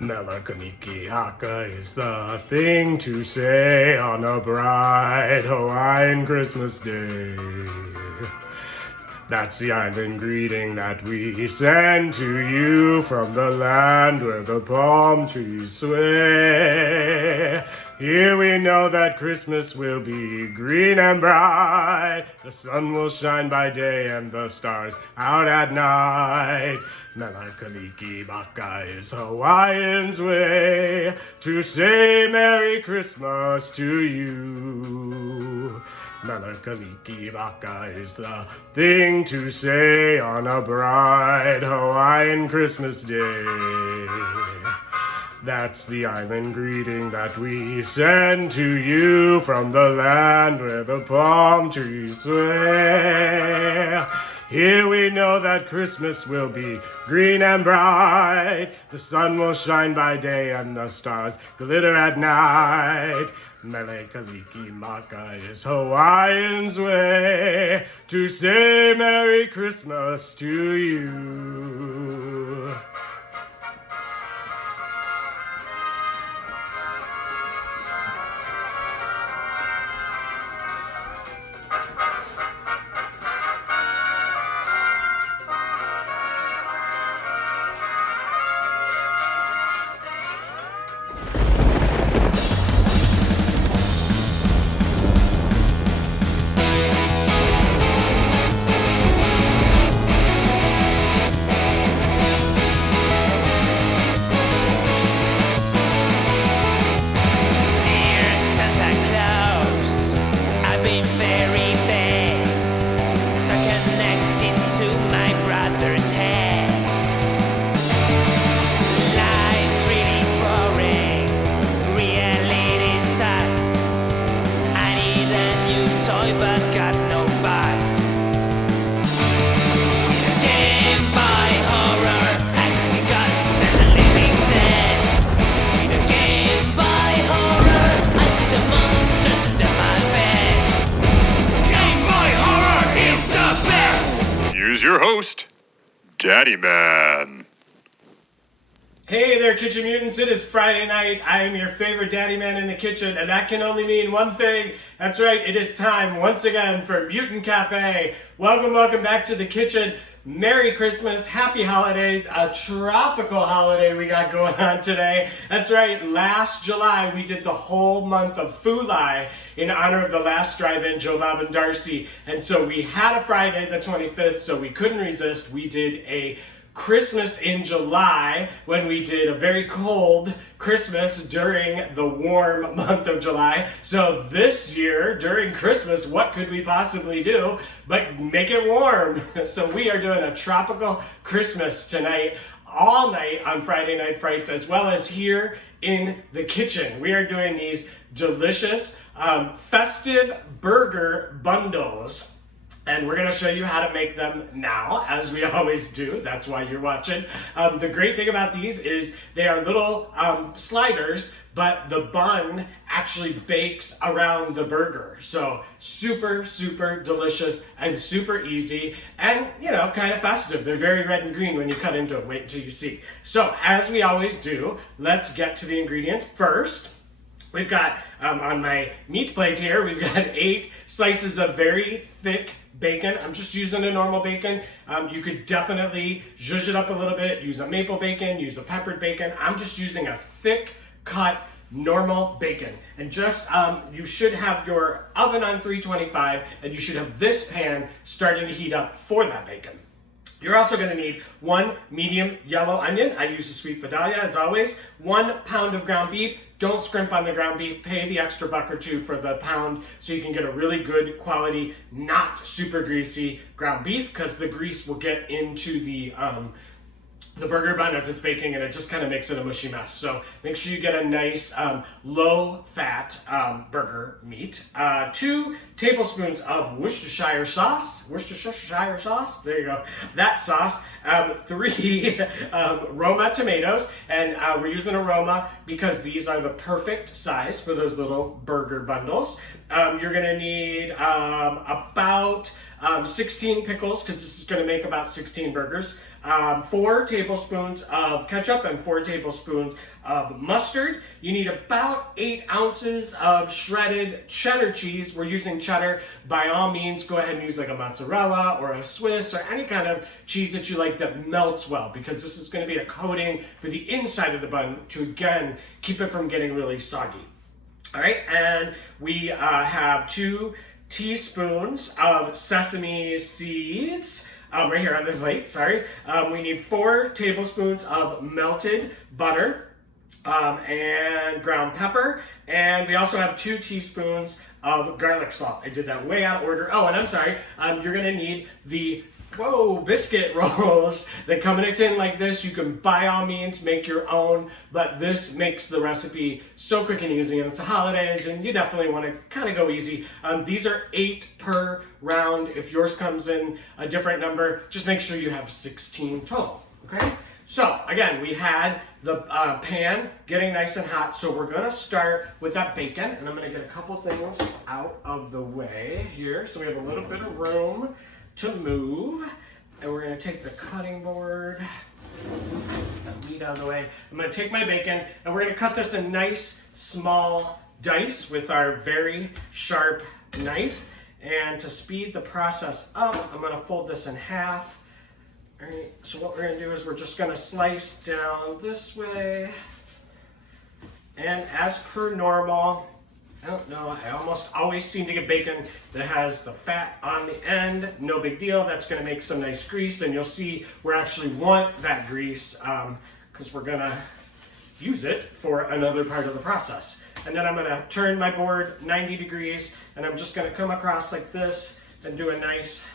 Melakaniki haka is the thing to say on a bright Hawaiian Christmas day. That's the island greeting that we send to you from the land where the palm trees sway. Here we know that Christmas will be green and bright. The sun will shine by day and the stars out at night. Melakaliki Baka is Hawaiian's way to say Merry Christmas to you. Melakaliki Baka is the thing to say on a bright Hawaiian Christmas day. That's the island greeting that we send to you from the land where the palm trees sway. Here we know that Christmas will be green and bright. The sun will shine by day and the stars glitter at night. Melakaliki Maka is Hawaiian's way to say Merry Christmas to you. Your host, Daddyman. Hey there, Kitchen Mutants. It is Friday night. I am your favorite Daddyman in the kitchen, and that can only mean one thing. That's right, it is time once again for Mutant Cafe. Welcome back to the kitchen. Merry Christmas, happy holidays, a tropical holiday we got going on today. That's right, last July we did the whole month of Fulai in honor of the last drive-in, Joe, Bob, and Darcy. And so we had a Friday the 25th, so we couldn't resist. We did a Christmas in July when we did a very cold Christmas during the warm month of July. So this year, during Christmas, what could we possibly do but make it warm? So we are doing a tropical Christmas tonight, all night on Friday Night Frights, as well as here in the kitchen. We are doing these delicious festive burger bundles. And we're going to show you how to make them now, as we always do. That's why you're watching. The great thing about these is they are little sliders, but the bun actually bakes around the burger. So super, super delicious and super easy and, you know, kind of festive. They're very red and green when you cut into it. Wait until you see. So as we always do, let's get to the ingredients first. We've got, on my meat plate here, we've got 8 slices of very thick bacon. I'm just using a normal bacon. You could definitely zhuzh it up a little bit, use a maple bacon, use a peppered bacon. I'm just using a thick cut normal bacon. And just, you should have your oven on 325 and you should have this pan starting to heat up for that bacon. You're also going to need 1 medium yellow onion. I use the sweet Vidalia as always. 1 pound of ground beef. Don't scrimp on the ground beef. Pay the extra $1 or $2 for the pound so you can get a really good quality, not super greasy ground beef, because the grease will get into the burger bun as it's baking and it just kind of makes it a mushy mess. So make sure you get a nice low fat burger meat. 2 tablespoons of Worcestershire sauce, there you go, that sauce. 3 Roma tomatoes, and we're using a Roma because these are the perfect size for those little burger bundles. You're gonna need about 16 pickles, because this is gonna make about 16 burgers. 4 tablespoons of ketchup and 4 tablespoons of mustard. You need about 8 ounces of shredded cheddar cheese. We're using cheddar. By all means, go ahead and use like a mozzarella or a Swiss or any kind of cheese that you like that melts well, because this is going to be a coating for the inside of the bun to, again, keep it from getting really soggy. All right, and we have 2 teaspoons of sesame seeds. Right here on the plate, sorry. We need 4 tablespoons of melted butter and ground pepper. And we also have 2 teaspoons of garlic salt. I did that way out of order. Oh, and I'm sorry, you're gonna need the biscuit rolls that come in a tin like this. You can by all means make your own, but this makes the recipe so quick and easy, and it's the holidays and you definitely want to kind of go easy. These are 8 per round. If yours comes in a different number, just make sure you have 16 total, okay? So again, we had the pan getting nice and hot, so we're gonna start with that bacon, and I'm gonna get a couple things out of the way here so we have a little bit of room to move. And we're gonna take the cutting board, that meat out of the way. I'm gonna take my bacon and we're gonna cut this in nice small dice with our very sharp knife. And to speed the process up, I'm gonna fold this in half. All right, so what we're gonna do is we're just gonna slice down this way. And as per normal, I don't know, I almost always seem to get bacon that has the fat on the end. No big deal, that's gonna make some nice grease, and you'll see we actually want that grease because we're gonna use it for another part of the process. And then I'm gonna turn my board 90 degrees, and I'm just gonna come across like this and do a nice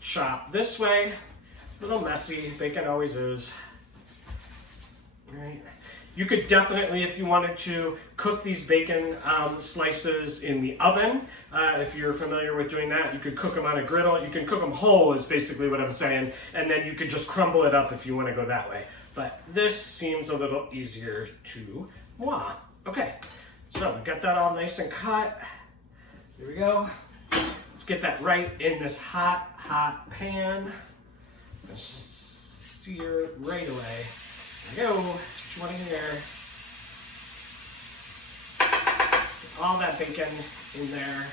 chop this way. A little messy, bacon always is. All right. You could definitely, if you wanted to, cook these bacon slices in the oven. If you're familiar with doing that, you could cook them on a griddle. You can cook them whole is basically what I'm saying. And then you could just crumble it up if you want to go that way. But this seems a little easier to moi. Okay, so we got that all nice and cut. Here we go. Let's get that right in this hot, hot pan. Sear right away. There we go. That's what you want in there. Get all that bacon in there.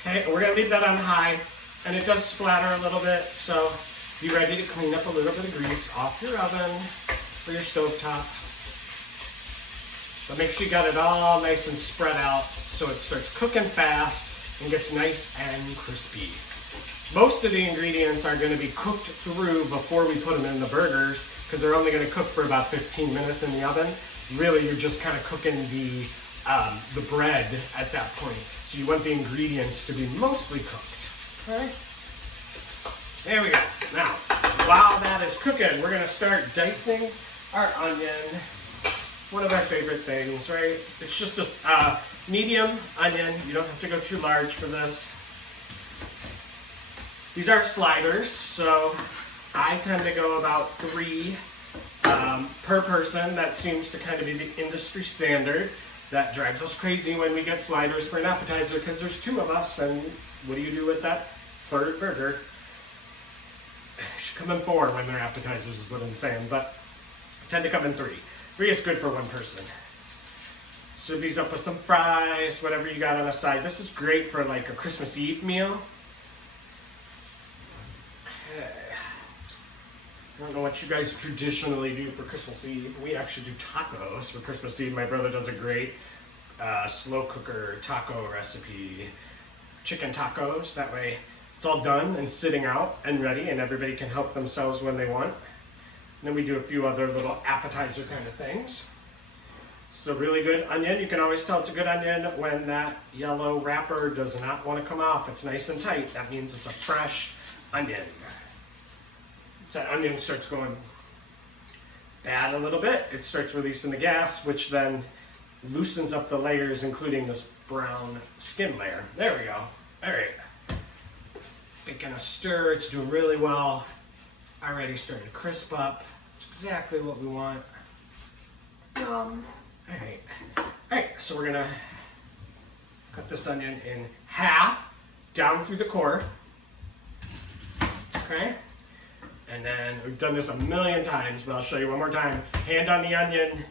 Okay, and we're gonna leave that on high, and it does splatter a little bit, so be ready to clean up a little bit of grease off your oven or your stovetop. But make sure you got it all nice and spread out so it starts cooking fast and gets nice and crispy. Most of the ingredients are going to be cooked through before we put them in the burgers because they're only going to cook for about 15 minutes in the oven. Really, you're just kind of cooking the bread at that point. So you want the ingredients to be mostly cooked. All right. There we go. Now, while that is cooking, we're going to start dicing our onion. One of our favorite things, right? It's just a medium onion. You don't have to go too large for this. These are sliders, so I tend to go about 3 per person. That seems to kind of be the industry standard. That drives us crazy when we get sliders for an appetizer because there's 2 of us, and what do you do with that 3rd burger? They should come in 4 when they're appetizers is what I'm saying, but tend to come in 3. 3 is good for 1 person. Serve these up with some fries, whatever you got on the side. This is great for like a Christmas Eve meal. Okay. I don't know what you guys traditionally do for Christmas Eve. We actually do tacos for Christmas Eve. My brother does a great slow cooker taco recipe. Chicken tacos. That way it's all done and sitting out and ready, and everybody can help themselves when they want. And then we do a few other little appetizer kind of things. So really good onion. You can always tell it's a good onion when that yellow wrapper does not want to come off. It's nice and tight. That means it's a fresh onion. As that onion starts going bad a little bit, it starts releasing the gas, which then loosens up the layers, including this brown skin layer. There we go. All right. Making a stir. It's doing really well. Already starting to crisp up. That's exactly what we want. Alright, so we're gonna cut this onion in half, down through the core. Okay? And then we've done this a million times, but I'll show you one more time. Hand on the onion.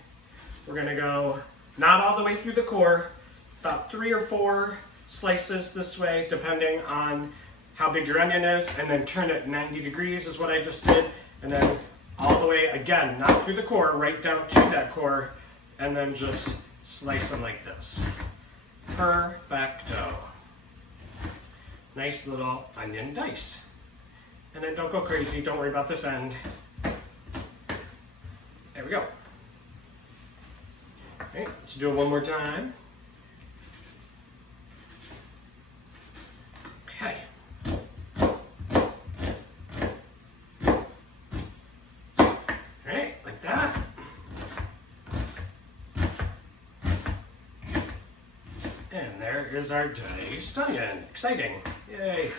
We're gonna go not all the way through the core, about 3 or 4 slices this way, depending on how big your onion is, and then turn it 90 degrees is what I just did. And then all the way, again, not through the core, right down to that core, and then just slice them like this. Perfecto. Nice little onion dice. And then don't go crazy, don't worry about this end. There we go. Okay, let's do it one more time. Okay. Alright, like that. And there is our diced onion. Exciting. Yay.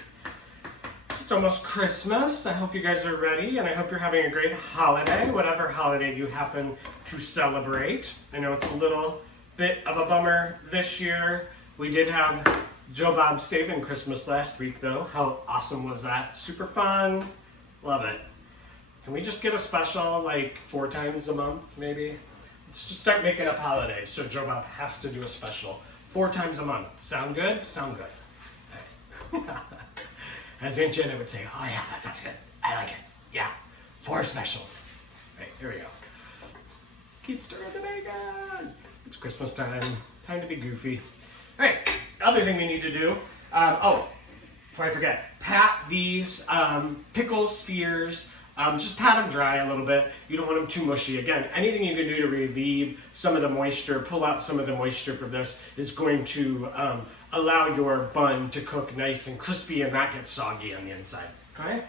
It's almost Christmas. I hope you guys are ready, and I hope you're having a great holiday, whatever holiday you happen to celebrate. I know it's a little bit of a bummer this year. We did have Joe Bob Saving Christmas last week, though. How awesome was that? Super fun. Love it. Can we just get a special, like 4 times a month, maybe? Let's just start making up holidays so Joe Bob has to do a special 4 times a month. Sound good? Sound good. As Aunt Jenna would say, oh yeah, that sounds good. I like it. Yeah, 4 specials. Right, here we go. Keep stirring the bacon. It's Christmas time. Time to be goofy. All right, other thing we need to do. Before I forget, pat these pickle spheres. Just pat them dry a little bit. You don't want them too mushy. Again, anything you can do to relieve some of the moisture, pull out some of the moisture from this, is going to allow your bun to cook nice and crispy and not get soggy on the inside. Okay?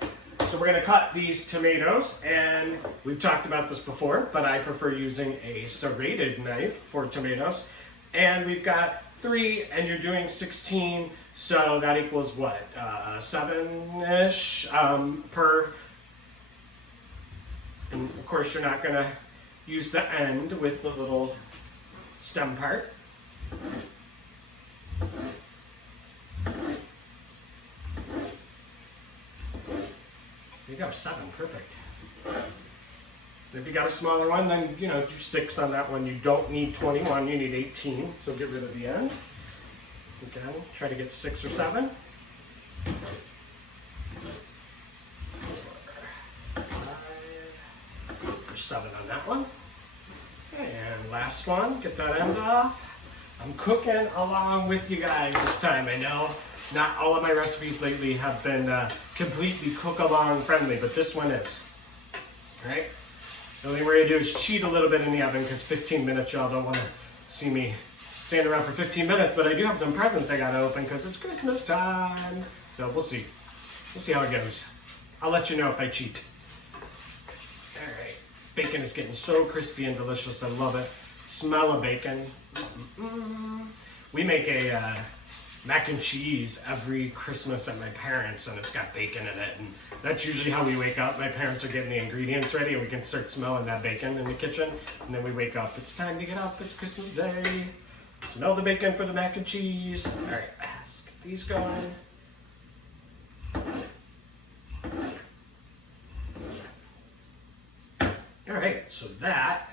So we're gonna cut these tomatoes, and we've talked about this before, but I prefer using a serrated knife for tomatoes. And we've got 3, and you're doing 16, so that equals what? 7-ish per. And of course, you're not gonna use the end with the little stem part. There you go, 7, perfect. If you got a smaller one, then do 6 on that one. You don't need 21, you need 18, so get rid of the end. Again, try to get 6 or 7. 7 on that one. And last one, get that end off. I'm cooking along with you guys this time. I know not all of my recipes lately have been completely cook-along friendly, but this one is. All right? The only thing we're gonna do is cheat a little bit in the oven, because 15 minutes, y'all don't wanna see me stand around for 15 minutes, but I do have some presents I gotta open because it's Christmas time. So we'll see. We'll see how it goes. I'll let you know if I cheat. All right. Bacon is getting so crispy and delicious. I love it. Smell of bacon. We make a mac and cheese every Christmas at my parents', and it's got bacon in it. And that's usually how we wake up. My parents are getting the ingredients ready, and we can start smelling that bacon in the kitchen. And then we wake up. It's time to get up. It's Christmas Day. Smell the bacon for the mac and cheese. All right, let's get these going. All right, so that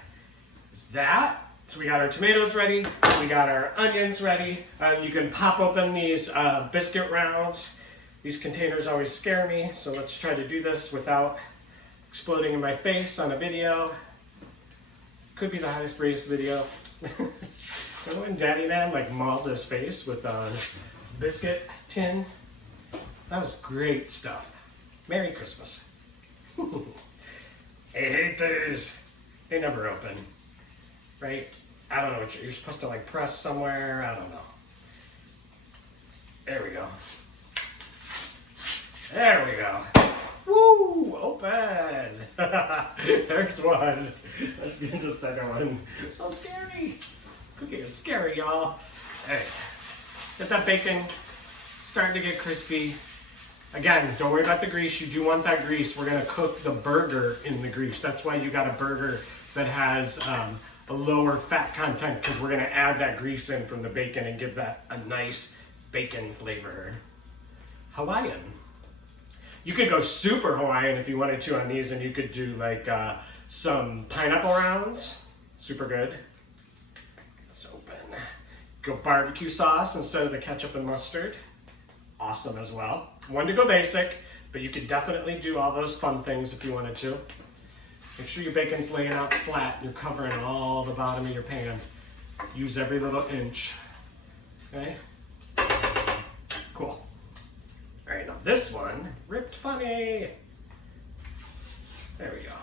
is that. So we got our tomatoes ready, we got our onions ready. You can pop open these biscuit rounds. These containers always scare me, so let's try to do this without exploding in my face on a video. Could be the highest raised video. Remember when Daddyman like mauled his face with a biscuit tin? That was great stuff. Merry Christmas. I hate these. They never open. Right? I don't know what you're supposed to like press somewhere. I don't know. There we go. There we go. Woo! Open! Next one. Let's get the second one. So scary. Cookie is scary, y'all. Hey, get that bacon starting to get crispy. Again, don't worry about the grease. You do want that grease. We're gonna cook the burger in the grease. That's why you got a burger that has a lower fat content, because we're gonna add that grease in from the bacon and give that a nice bacon flavor. Hawaiian. You could go super Hawaiian if you wanted to on these, and you could do like some pineapple rounds. Super good. It's open. Go barbecue sauce instead of the ketchup and mustard. Awesome as well. One to go basic, but you could definitely do all those fun things if you wanted to. Make sure your bacon's laying out flat and you're covering all the bottom of your pan. Use every little inch. Okay? Cool. All right, now this one, ripped funny. There we go.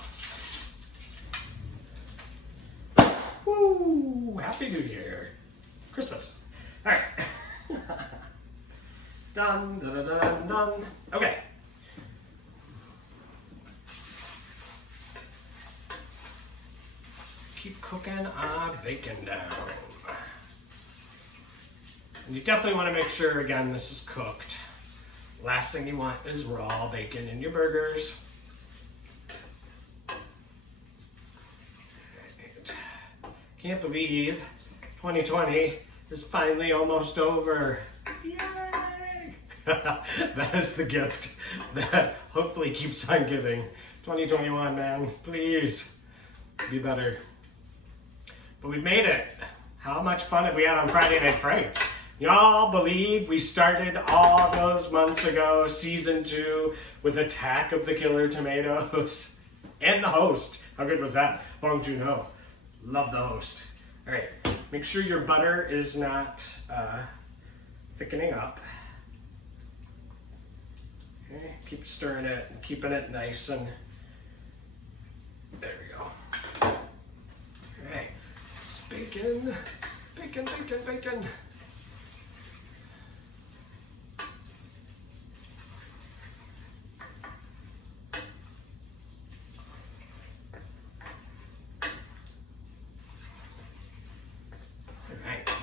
Woo! Happy New Year. Christmas. All right. Done, done, done, done. Okay. Keep cooking our bacon down. And you definitely want to make sure, again, this is cooked. Last thing you want is raw bacon in your burgers. Can't believe 2020 is finally almost over. Yay! That is the gift that hopefully keeps on giving. 2021, man, please be better. But we made it. How much fun have we had on Friday Night Frights? Y'all believe we started all those months ago, season 2, with Attack of the Killer Tomatoes and the host. How good was that? Bong Joon-ho. Love the host. All right, make sure your butter is not thickening up. Okay, keep stirring it and keeping it nice and there we go. All right, it's bacon, bacon, bacon, bacon.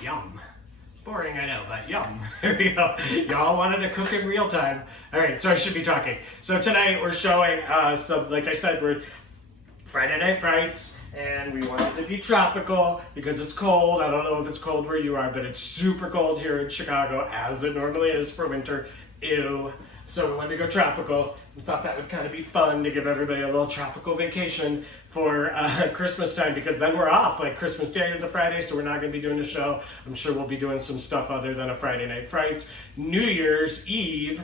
Yum. Boring, I know, but yum. There we go. Y'all wanted to cook in real time. All right, so I should be talking. So tonight we're showing some, like I said, we're Friday Night Frights, and we want it to be tropical because it's cold. I don't know if it's cold where you are, but it's super cold here in Chicago, as it normally is for winter. Ew. So we wanted to go tropical. We thought that would kind of be fun to give everybody a little tropical vacation for Christmas time, because then we're off. Like Christmas Day is a Friday, so we're not going to be doing a show. I'm sure we'll be doing some stuff other than a Friday Night Frights. New Year's Eve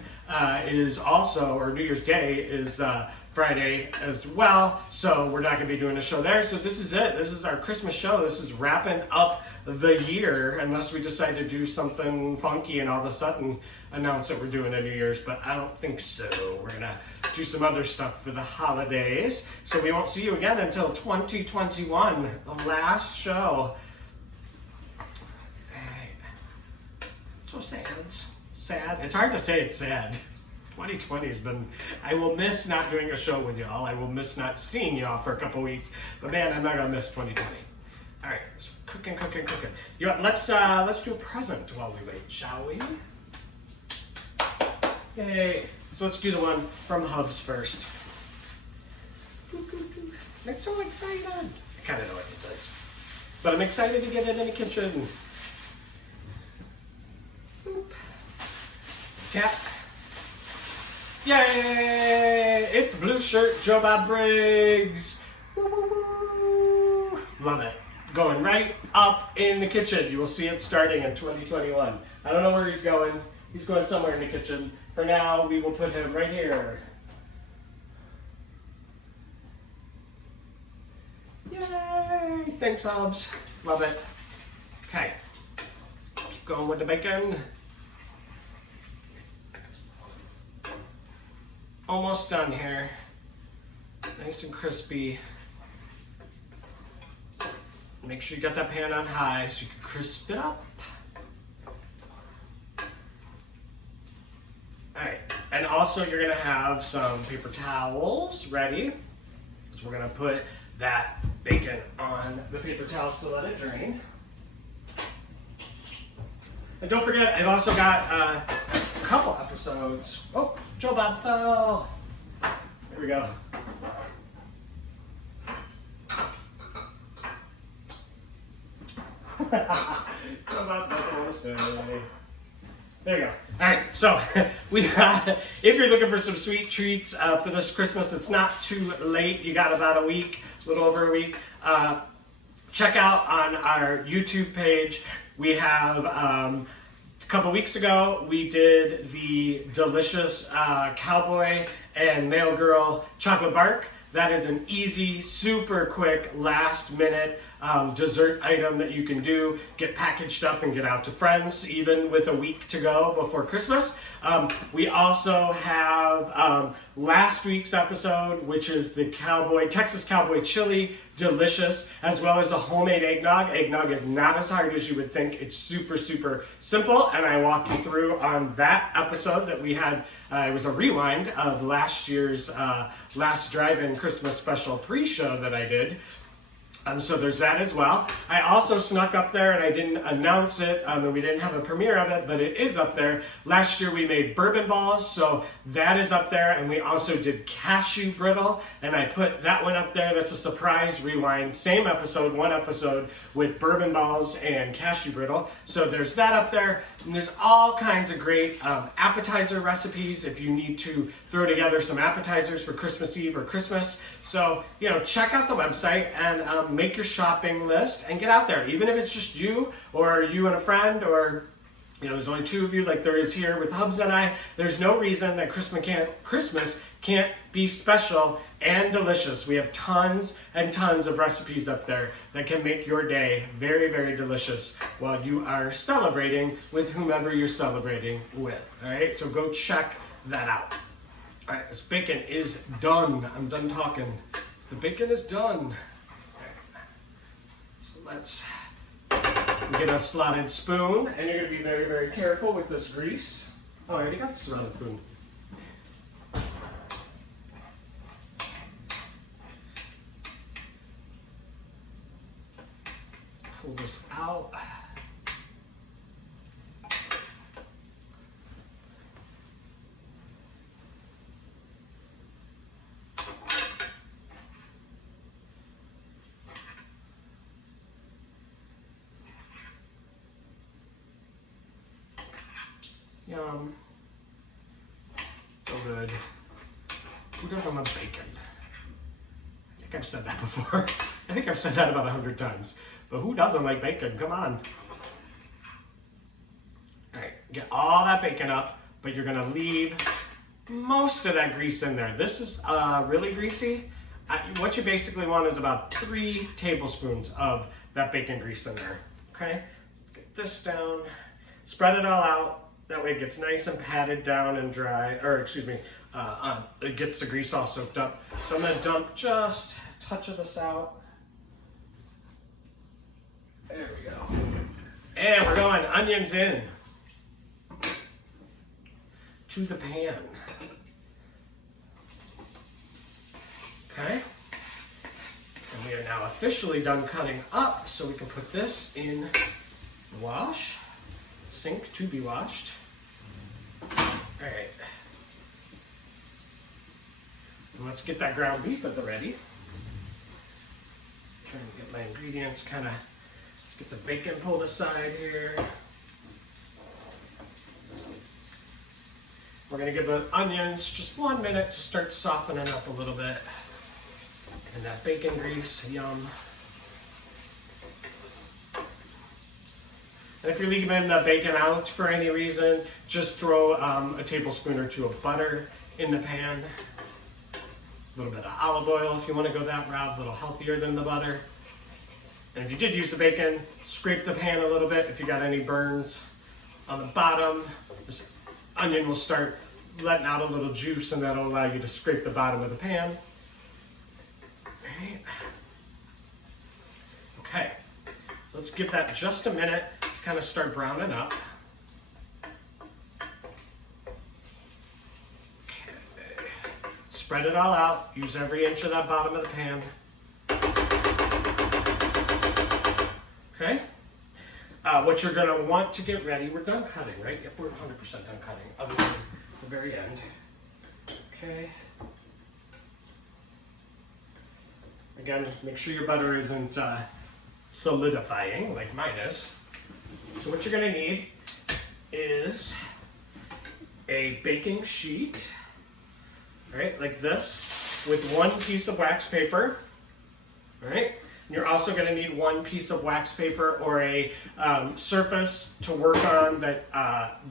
is also, or New Year's Day is Friday as well, so we're not going to be doing a show there. So this is it. This is our Christmas show. This is wrapping up the year, unless we decide to do something funky and all of a sudden announce that we're doing a New Year's, but I don't think so. We're gonna do some other stuff for the holidays, so we won't see you again until 2021, the last show. So sad. Sad. It's hard to say it's sad. 2020 has been, I will miss not doing a show with y'all. I will miss not seeing y'all for a couple weeks, but man, I'm not gonna miss 2020. All right, so cooking. You know what, let's do a present while we wait, shall we? Yay. So let's do the one from Hubs first. I'm so excited. I kind of know what it says, but I'm excited to get it in the kitchen. Boop. Cat. Yay! It's Blue Shirt Joe Bob Briggs. Woo, woo, woo. Love it. Going right up in the kitchen. You will see it starting in 2021. I don't know where he's going. He's going somewhere in the kitchen. For now, we will put him right here. Yay! Thanks, Hobbs. Love it. Okay. Keep going with the bacon. Almost done here. Nice and crispy. Make sure you got that pan on high so you can crisp it up. Alright, and also you're gonna have some paper towels ready, because we're gonna put that bacon on the paper towels to let it drain. And don't forget, I've also got a couple episodes. Oh, Joe Bob fell. Here we go. Joe Bob doesn't want to stay. There you go. All right, so we got, if you're looking for some sweet treats for this Christmas, it's not too late. You got about a week, a little over a week. Check out on our YouTube page. We have, a couple weeks ago, we did the delicious cowboy and male girl chocolate bark. That is an easy, super quick, last minute dessert item that you can do, get packaged up and get out to friends, even with a week to go before Christmas. We also have last week's episode, which is the Texas Cowboy Chili, delicious, as well as a homemade eggnog. Eggnog is not as hard as you would think. It's super, super simple, and I walked you through on that episode that we had. It was a rewind of last year's last drive-in Christmas special pre-show that I did. So there's that as well. I also snuck up there, and I didn't announce it, and we didn't have a premiere of it, but it is up there. Last year we made bourbon balls, so that is up there, and we also did cashew brittle, and I put that one up there. That's a surprise rewind. Same episode, one episode with bourbon balls and cashew brittle. So there's that up there, and there's all kinds of great appetizer recipes if you need to throw together some appetizers for Christmas Eve or Christmas. So, check out the website and make your shopping list and get out there. Even if it's just you or you and a friend, or, there's only two of you like there is here with Hubs and I, there's no reason that Christmas can't be special and delicious. We have tons and tons of recipes up there that can make your day very, very delicious while you are celebrating with whomever you're celebrating with. All right, so go check that out. All right, this bacon is done. I'm done talking. The bacon is done. Right. So let's get a slotted spoon, and you're going to be very, very careful with this grease. Oh, I already got the slotted spoon. Pull this out. Yum. So good. Who doesn't love bacon? I think I've said that before. I think I've said that about 100 times. But who doesn't like bacon? Come on. Alright, get all that bacon up, but you're gonna leave most of that grease in there. This is really greasy. What you basically want is about 3 tablespoons of that bacon grease in there. Okay? Let's get this down. Spread it all out. That way it gets nice and patted down and dry, it gets the grease all soaked up. So I'm gonna dump just a touch of this out. There we go. And we're going onions in to the pan. Okay. And we are now officially done cutting up, so we can put this in the wash. Sink to be washed. All right. And let's get that ground beef at the ready. Trying to get my ingredients, kind of get the bacon pulled aside here. We're going to give the onions just 1 minute to start softening up a little bit. And that bacon grease, yum. And if you're leaving the bacon out for any reason, just throw a tablespoon or 2 of butter in the pan. A little bit of olive oil if you want to go that route, a little healthier than the butter. And if you did use the bacon, scrape the pan a little bit if you got any burns on the bottom. This onion will start letting out a little juice, and that'll allow you to scrape the bottom of the pan. Right. Okay, so let's give that just a minute to kind of start browning up. Okay. Spread it all out. Use every inch of that bottom of the pan. Okay. What you're going to want to get ready, we're done cutting, right? Yep, we're 100% done cutting, other than the very end. Okay. Again, make sure your butter isn't solidifying like mine is. So what you're gonna need is a baking sheet, right, like this, with one piece of wax paper, all right? And you're also gonna need one piece of wax paper or a surface to work on that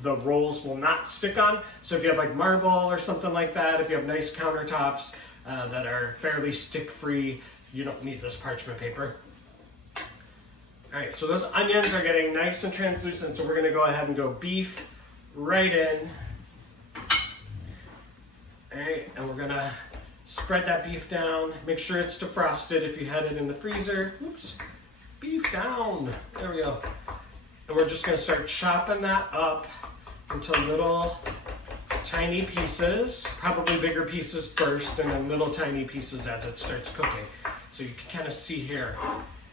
the rolls will not stick on. So if you have like marble or something like that, if you have nice countertops that are fairly stick-free, you don't need this parchment paper. All right, so those onions are getting nice and translucent, so we're gonna go ahead and go beef right in. All right, and we're gonna spread that beef down. Make sure it's defrosted if you had it in the freezer. Oops, beef down, there we go. And we're just gonna start chopping that up into little tiny pieces, probably bigger pieces first and then little tiny pieces as it starts cooking. So you can kind of see here,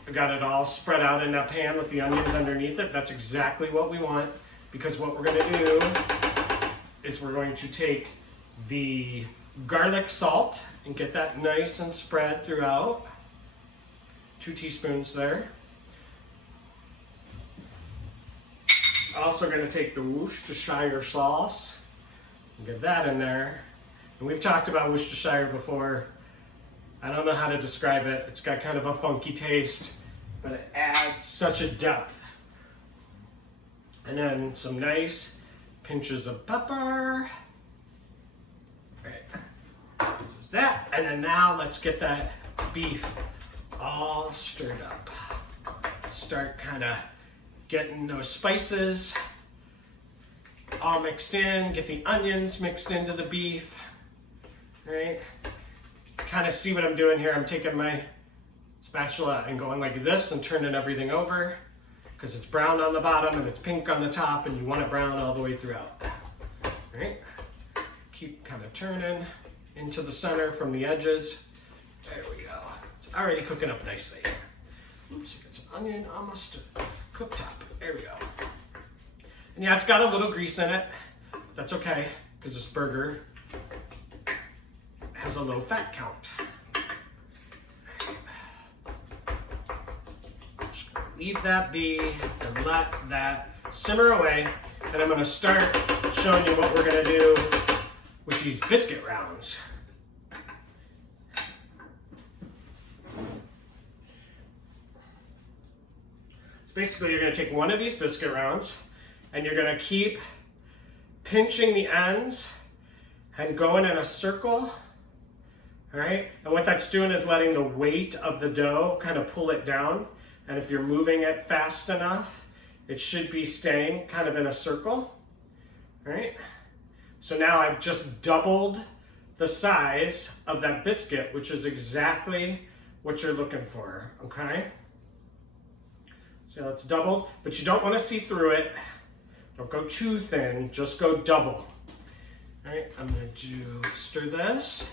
I got it all spread out in that pan with the onions underneath it. That's exactly what we want, because what we're gonna do is we're going to take the garlic salt and get that nice and spread throughout. 2 teaspoons there. Also gonna take the Worcestershire sauce and get that in there. And we've talked about Worcestershire before. I don't know how to describe it. It's got kind of a funky taste, but it adds such a depth. And then some nice pinches of pepper. Right. There's that. And then now let's get that beef all stirred up. Start kind of getting those spices all mixed in. Get the onions mixed into the beef. Right. Kind of see what I'm doing here. I'm taking my spatula and going like this and turning everything over, because it's brown on the bottom and it's pink on the top, and you want it brown all the way throughout. All right. Keep kind of turning into the center from the edges. There we go. It's already cooking up nicely. Oops, get some onion on my cooktop. There we go. And yeah, it's got a little grease in it. That's okay, because this burger has a low fat count. Just leave that be and let that simmer away. And I'm gonna start showing you what we're gonna do with these biscuit rounds. So basically, you're gonna take one of these biscuit rounds and you're gonna keep pinching the ends and going in a circle. All right, and what that's doing is letting the weight of the dough kind of pull it down. And if you're moving it fast enough, it should be staying kind of in a circle. All right, so now I've just doubled the size of that biscuit, which is exactly what you're looking for, okay? So it's doubled, but you don't want to see through it. Don't go too thin, just go double. All right, I'm gonna stir this.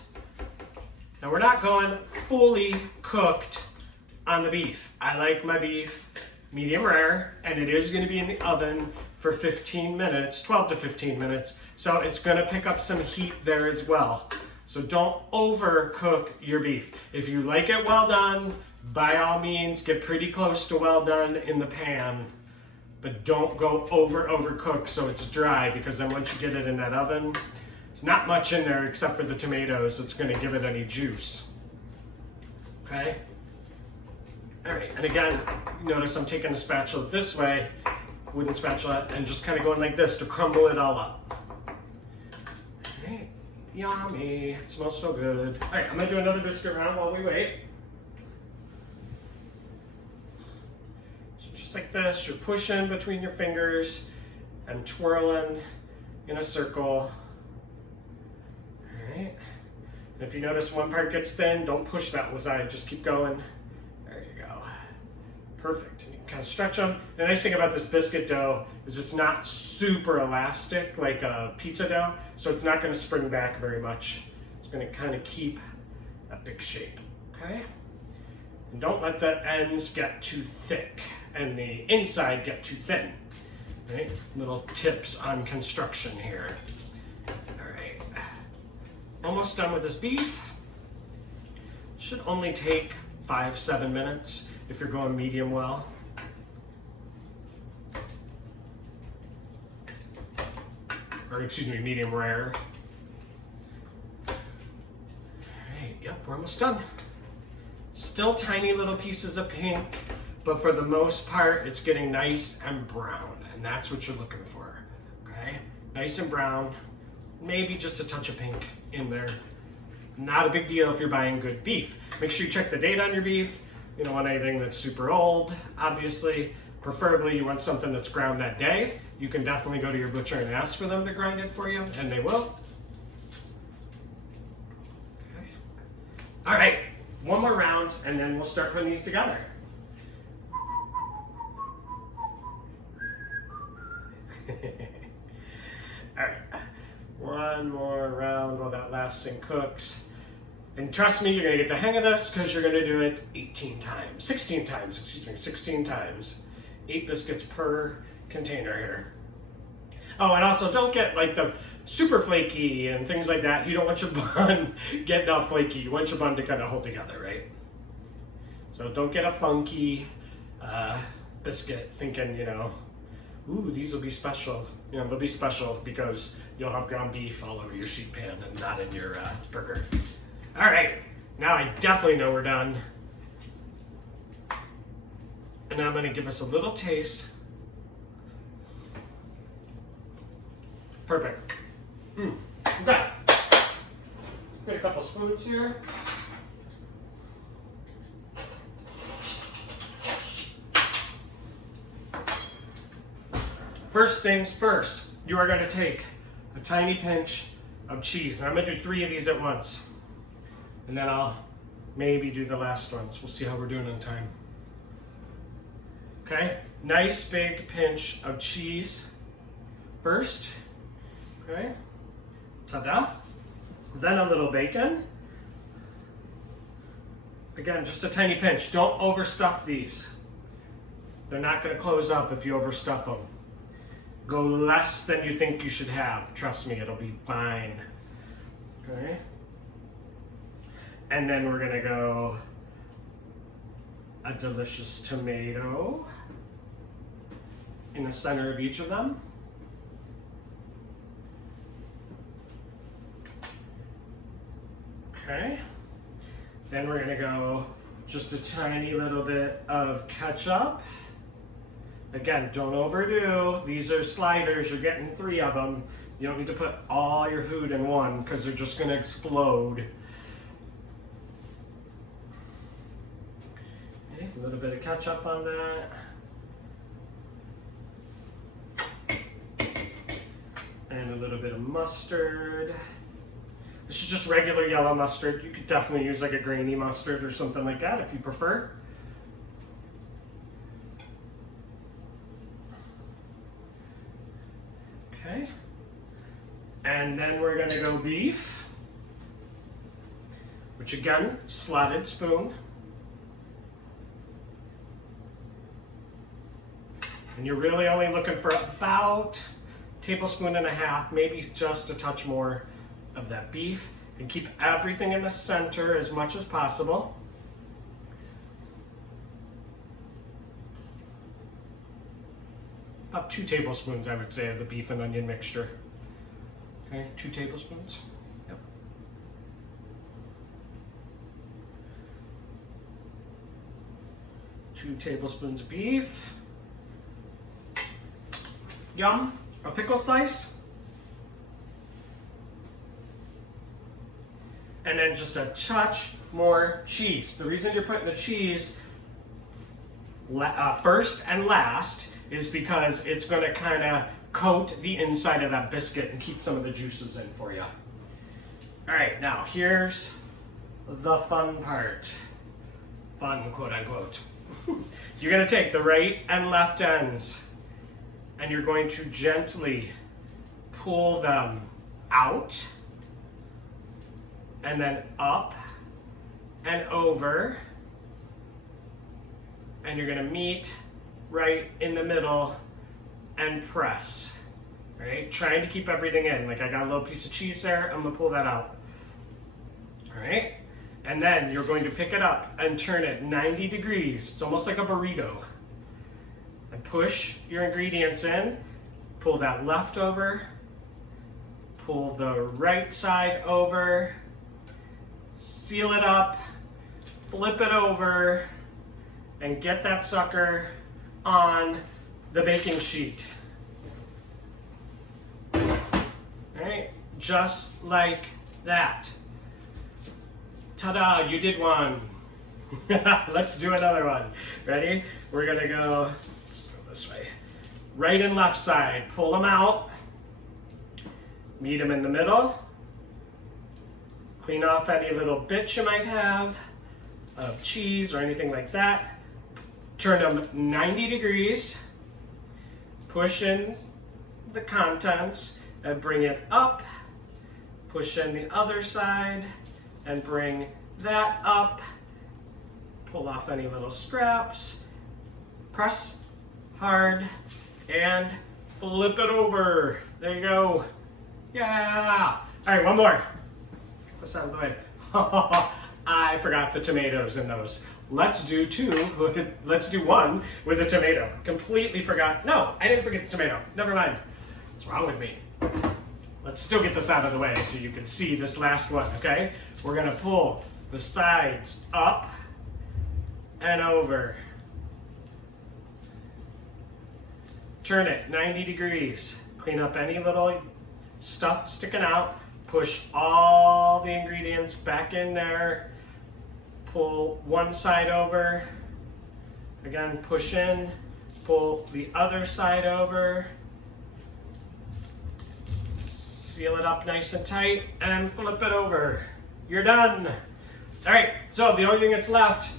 Now we're not going fully cooked on the beef. I like my beef medium rare, and it is going to be in the oven for 15 minutes, 12 to 15 minutes. So it's going to pick up some heat there as well. So don't overcook your beef. If you like it well done, by all means, get pretty close to well done in the pan, but don't go overcook so it's dry, because then once you get it in that oven, there's not much in there except for the tomatoes that's going to give it any juice. Okay? All right, and again, notice I'm taking the spatula this way, wooden spatula, and just kind of going like this to crumble it all up. All right, yummy, it smells so good. All right, I'm gonna do another biscuit round while we wait. So just like this, you're pushing between your fingers and twirling in a circle. All right, and if you notice one part gets thin, don't push that side, just keep going. Perfect. You can kind of stretch them. The nice thing about this biscuit dough is it's not super elastic like a pizza dough, so it's not going to spring back very much. It's going to kind of keep a big shape, okay? And don't let the ends get too thick and the inside get too thin, right? Little tips on construction here. All right. almost done with this beef. Should only take 5-7 minutes if you're going medium well. Or excuse me, medium rare. Alright, yep, we're almost done. Still tiny little pieces of pink, but for the most part, it's getting nice and brown, and that's what you're looking for, okay? Nice and brown, maybe just a touch of pink in there. Not a big deal if you're buying good beef. Make sure you check the date on your beef. You don't want anything that's super old, obviously. Preferably you want something that's ground that day. You can definitely go to your butcher and ask for them to grind it for you, and they will. Okay. All right, one more round, and then we'll start putting these together. All right, one more round while that lasts and cooks. And trust me, you're gonna get the hang of this because you're gonna do it 16 times. 8 biscuits per container here. Oh, and also don't get like the super flaky and things like that. You don't want your bun getting all flaky. You want your bun to kind of hold together, right? So don't get a funky biscuit thinking, you know, ooh, these will be special. You know, they'll be special because you'll have ground beef all over your sheet pan and not in your burger. All right, now I definitely know we're done. And I'm gonna give us a little taste. Perfect. Okay. Get a couple spoons here. First things first, you are gonna take a tiny pinch of cheese. And I'm gonna do 3 of these at once. And then I'll maybe do the last ones. We'll see how we're doing in time. Okay, nice big pinch of cheese first. Okay, ta-da. Then a little bacon. Again, just a tiny pinch. Don't overstuff these. They're not going to close up if you overstuff them. Go less than you think you should have. Trust me, it'll be fine. Okay. And then we're going to go a delicious tomato in the center of each of them. Okay. Then we're gonna go just a tiny little bit of ketchup. Again, don't overdo. These are sliders, you're getting 3 of them. You don't need to put all your food in one because they're just gonna explode. Okay, a little bit of ketchup on that. And a little bit of mustard. This is just regular yellow mustard. You could definitely use like a grainy mustard or something like that if you prefer. Okay. And then we're gonna go beef, which again, slotted spoon. And you're really only looking for about a tablespoon and a half, maybe just a touch more of that beef, and keep everything in the center as much as possible. About 2 tablespoons, I would say, of the beef and onion mixture. Okay, 2 tablespoons. Yep. Two tablespoons of beef. Yum. A pickle slice. And then just a touch more cheese. The reason you're putting the cheese first and last is because it's going to kind of coat the inside of that biscuit and keep some of the juices in for you. All right, now here's the fun part. Fun, quote unquote. You're going to take the right and left ends and you're going to gently pull them out and then up and over, and you're gonna meet right in the middle and press. All right, trying to keep everything in. Like I got a little piece of cheese there, I'm gonna pull that out. All right? And then you're going to pick it up and turn it 90 degrees. It's almost like a burrito. And push your ingredients in. Pull that left over. Pull the right side over. Seal it up. Flip it over. And get that sucker on the baking sheet. All right? Just like that. Ta-da, you did one. Let's do another one. Ready? We're gonna go, let's go this way. Right and left side, pull them out. Meet them in the middle. Clean off any little bits you might have of cheese or anything like that. Turn them 90 degrees. Push in the contents and bring it up. Push in the other side and bring that up. Pull off any little scraps. Press hard and flip it over. There you go. Yeah. All right, one more. What's out of the way? I forgot the tomatoes in those. Let's do one with a tomato. Completely forgot. No, I didn't forget the tomato. Never mind. What's wrong with me? Let's still get this out of the way so you can see this last one, okay? We're gonna pull the sides up and over. Turn it 90 degrees. Clean up any little stuff sticking out. Push all the ingredients back in there. Pull one side over. Again, push in. Pull the other side over. Seal it up nice and tight and flip it over. You're done. All right, so the only thing that's left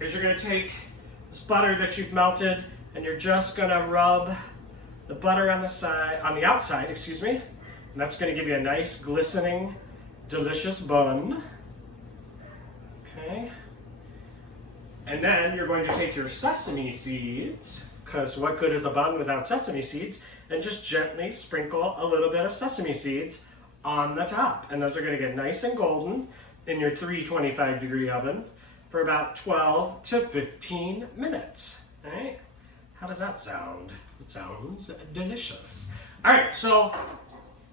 is you're gonna take this butter that you've melted and you're just gonna rub the butter on the outside, excuse me, and that's gonna give you a nice glistening, delicious bun. Okay. And then you're going to take your sesame seeds, because what good is a bun without sesame seeds, and just gently sprinkle a little bit of sesame seeds on the top. And those are gonna get nice and golden in your 325 degree oven for about 12 to 15 minutes. All right, how does that sound? It sounds delicious. All right, so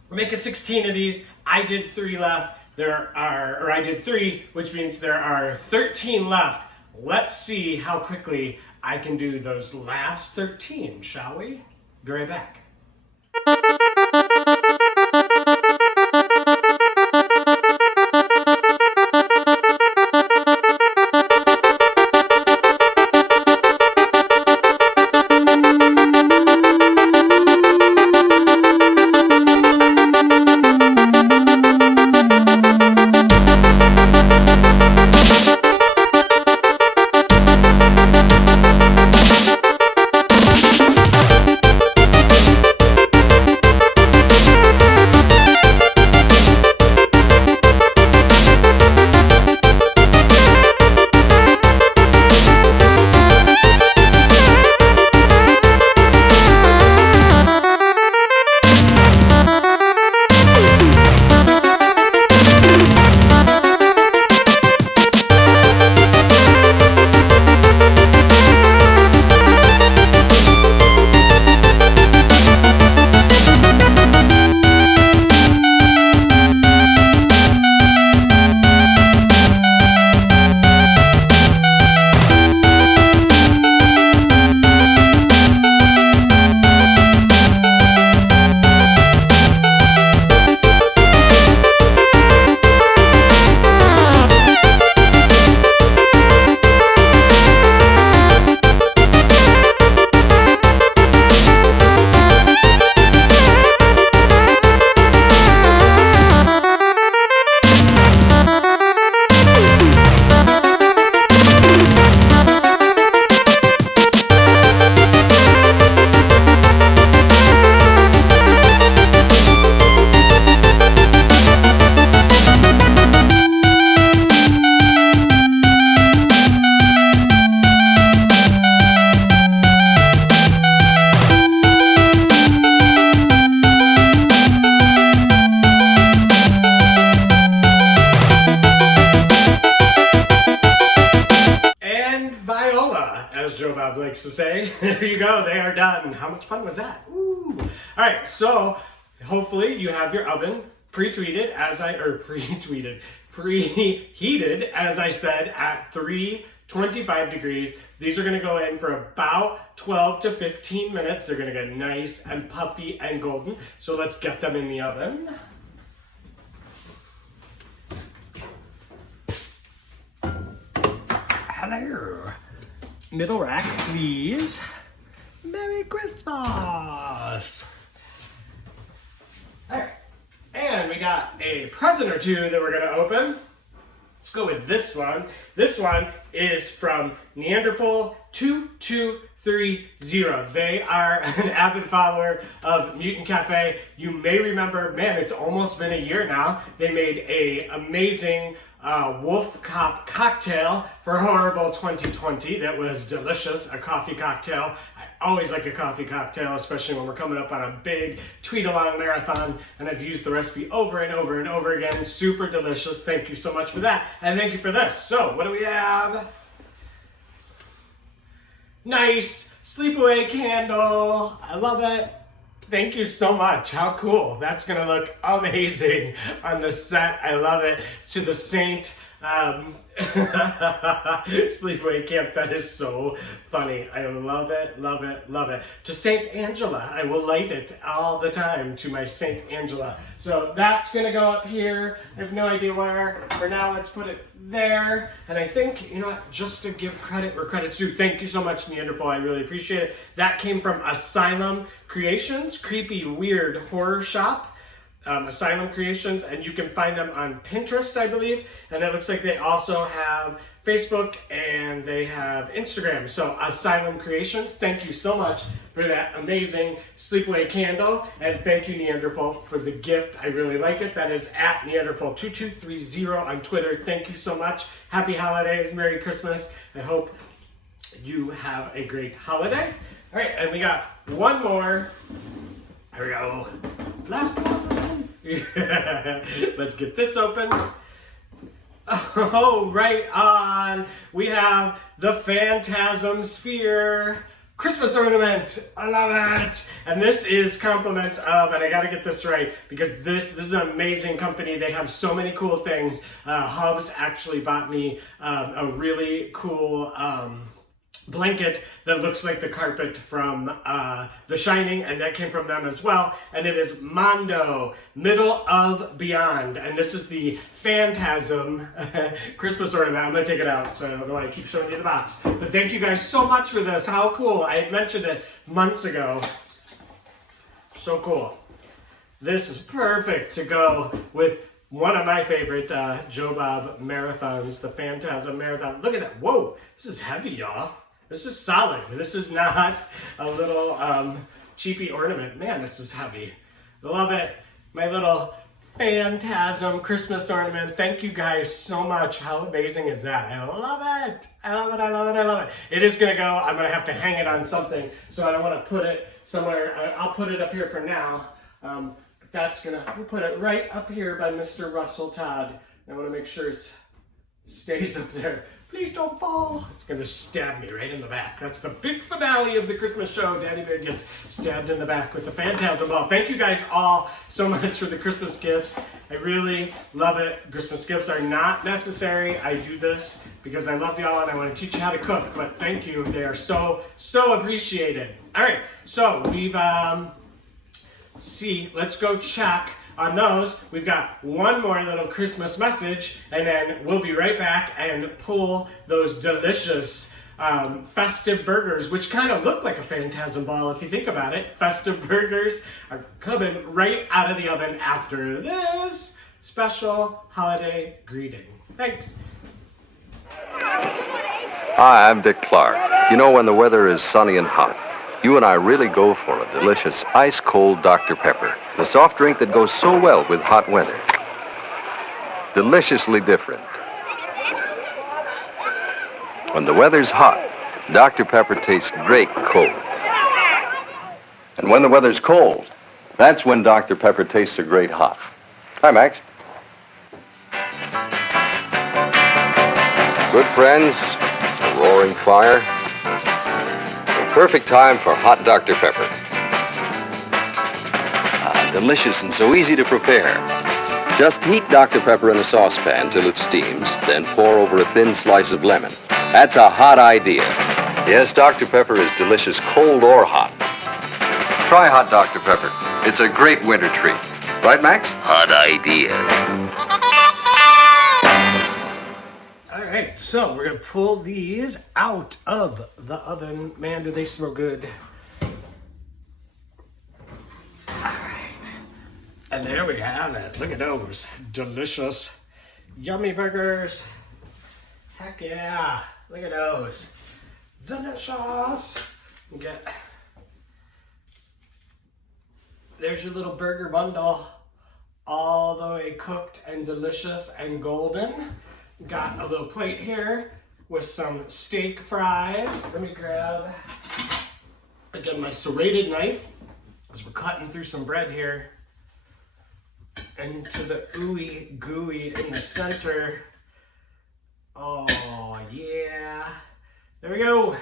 we're making 16 of these. I did 3 left. I did 3, which means there are 13 left. Let's see how quickly I can do those last 13, shall we? Be right back. Okay, there you go. They are done. How much fun was that? Ooh. All right, so hopefully you have your oven preheated as I said at 325 degrees. These are going to go in for about 12 to 15 minutes. They're going to get nice and puffy and golden. So let's get them in the oven. Hello. Middle rack, please. Merry Christmas. All right. And we got a present or two that we're going to open. Let's go with this one. This one is from Neanderthal 2230. They are an avid follower of Mutant Cafe. You may remember, man, it's almost been a year now. They made a amazing Wolf Cop cocktail for Horrible 2020 that was delicious, a coffee cocktail. I always like a coffee cocktail, especially when we're coming up on a big tweet-along marathon, and I've used the recipe over and over and over again. Super delicious. Thank you so much for that, and thank you for this. So, what do we have? Nice sleepaway candle. I love it. Thank you so much. How cool. That's going to look amazing on the set. I love it. To the Saint sleepaway camp. That is so funny. I love it, love it, love it. To Saint Angela. I will light it all the time to my Saint Angela. So that's going to go up here. I have no idea where. For now, let's put it there. And I think, you know what, just to give credit where credit's due, thank you so much, Neanderthal. I really appreciate it. That came from Asylum Creations, creepy, weird horror shop. Asylum Creations, and you can find them on Pinterest, I believe, and it looks like they also have Facebook and they have Instagram. So Asylum Creations, thank you so much for that amazing sleepaway candle, and thank you, Neanderthal, for the gift. I really like it. That is at Neanderthal2230 on Twitter. Thank you so much. Happy holidays, Merry Christmas. I hope you have a great holiday. All right, and we got one more. Here we go. Last one. Let's get this open. Oh, right on. We have the Phantasm Sphere Christmas ornament. I love it. And this is compliments of, and I gotta get this right because this is an amazing company. They have so many cool things. Hubs actually bought me a really cool blanket that looks like the carpet from The Shining, and that came from them as well. And it is Mondo, Middle of Beyond, and this is the Phantasm Christmas ornament. I'm gonna take it out, so I don't want to keep showing you the box. But thank you guys so much for this. How cool! I had mentioned it months ago. So cool. This is perfect to go with one of my favorite Joe Bob marathons, the Phantasm Marathon. Look at that! Whoa, this is heavy, y'all. This is solid. This is not a little cheapy ornament. Man, this is heavy. I love it. My little Phantasm Christmas ornament. Thank you guys so much. How amazing is that? I love it. I love it. I love it. I love it. It is going to go. I'm going to have to hang it on something, so I don't want to put it somewhere. I'll put it up here for now. That's going to put it right up here by Mr. Russell Todd. I want to make sure it stays up there. Please don't fall. It's going to stab me right in the back. That's the big finale of the Christmas show. Daddyman gets stabbed in the back with the Phantasm ball. Thank you guys all so much for the Christmas gifts. I really love it. Christmas gifts are not necessary. I do this because I love y'all and I want to teach you how to cook. But thank you. They are so, so appreciated. All right. So we've, let's go check on those. We've got one more little Christmas message, and then we'll be right back and pull those delicious Festive burgers, which kind of look like a Phantasm ball if you think about it. Festive burgers are coming right out of the oven after this special holiday greeting. Thanks. Hi, I'm Dick Clark. You know, when the weather is sunny and hot, you and I really go for a delicious ice-cold Dr. Pepper, the soft drink that goes so well with hot weather. Deliciously different. When the weather's hot, Dr. Pepper tastes great cold. And when the weather's cold, that's when Dr. Pepper tastes a great hot. Hi, Max. Good friends, a roaring fire, perfect time for hot Dr. Pepper. Delicious and so easy to prepare. Just heat Dr. Pepper in a saucepan till it steams, then pour over a thin slice of lemon. That's a hot idea. Yes, Dr. Pepper is delicious cold or hot. Try hot Dr. Pepper. It's a great winter treat. Right, Max? Hot idea. All right, so we're gonna pull these out of the oven. Man, do they smell good. All right, and there we have it. Look at those delicious, yummy burgers. Heck yeah, look at those. Delicious. There's your little burger bundle, all the way cooked and delicious and golden. Got a little plate here with some steak fries. Let me grab, again, my serrated knife, because we're cutting through some bread here. Into the ooey gooey in the center. Oh, yeah. There we go.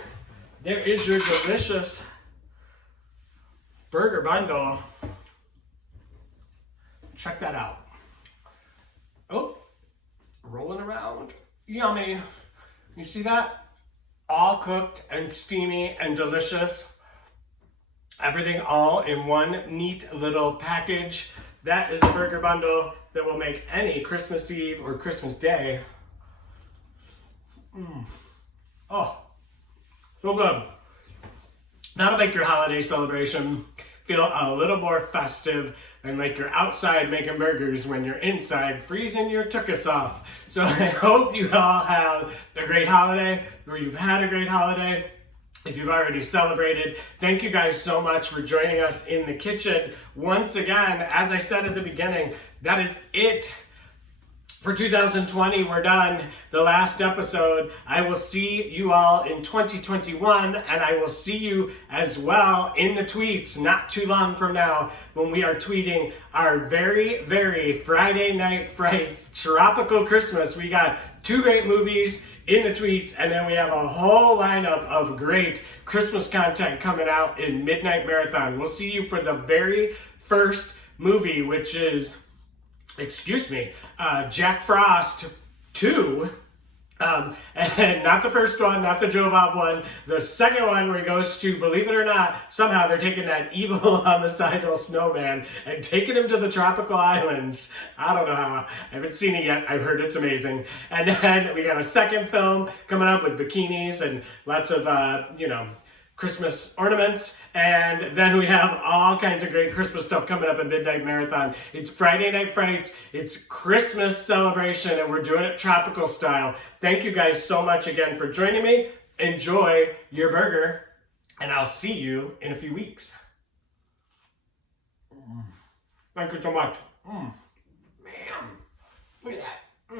There is your delicious burger bundle. Check that out. Oh, rolling around. Yummy. You see that? All cooked and steamy and delicious. Everything all in one neat little package. That is a burger bundle that will make any Christmas Eve or Christmas Day. Oh, so good. That'll make your holiday celebration feel a little more festive than like you're outside making burgers when you're inside freezing your tuchus off. So I hope you all have a great holiday, or you've had a great holiday. If you've already celebrated, thank you guys so much for joining us in the kitchen. Once again, as I said at the beginning, that is it. For 2020, we're done. The last episode. I will see you all in 2021, and I will see you as well in the tweets not too long from now when we are tweeting our very, very Friday Night Frights Tropical Christmas. We got 2 great movies in the tweets, and then we have a whole lineup of great Christmas content coming out in Midnight Marathon. We'll see you for the very first movie, which is Jack Frost 2. And not the first one, not the Joe Bob one. The second one where he goes to, believe it or not, somehow they're taking that evil homicidal snowman and taking him to the tropical islands. I don't know how. I haven't seen it yet. I've heard it's amazing. And then we got a second film coming up with bikinis and lots of, Christmas ornaments, and then we have all kinds of great Christmas stuff coming up in Midnight Marathon. It's Friday Night Frights, it's Christmas celebration, and we're doing it tropical style. Thank you guys so much again for joining me. Enjoy your burger, and I'll see you in a few weeks. Thank you so much. Man, look at that.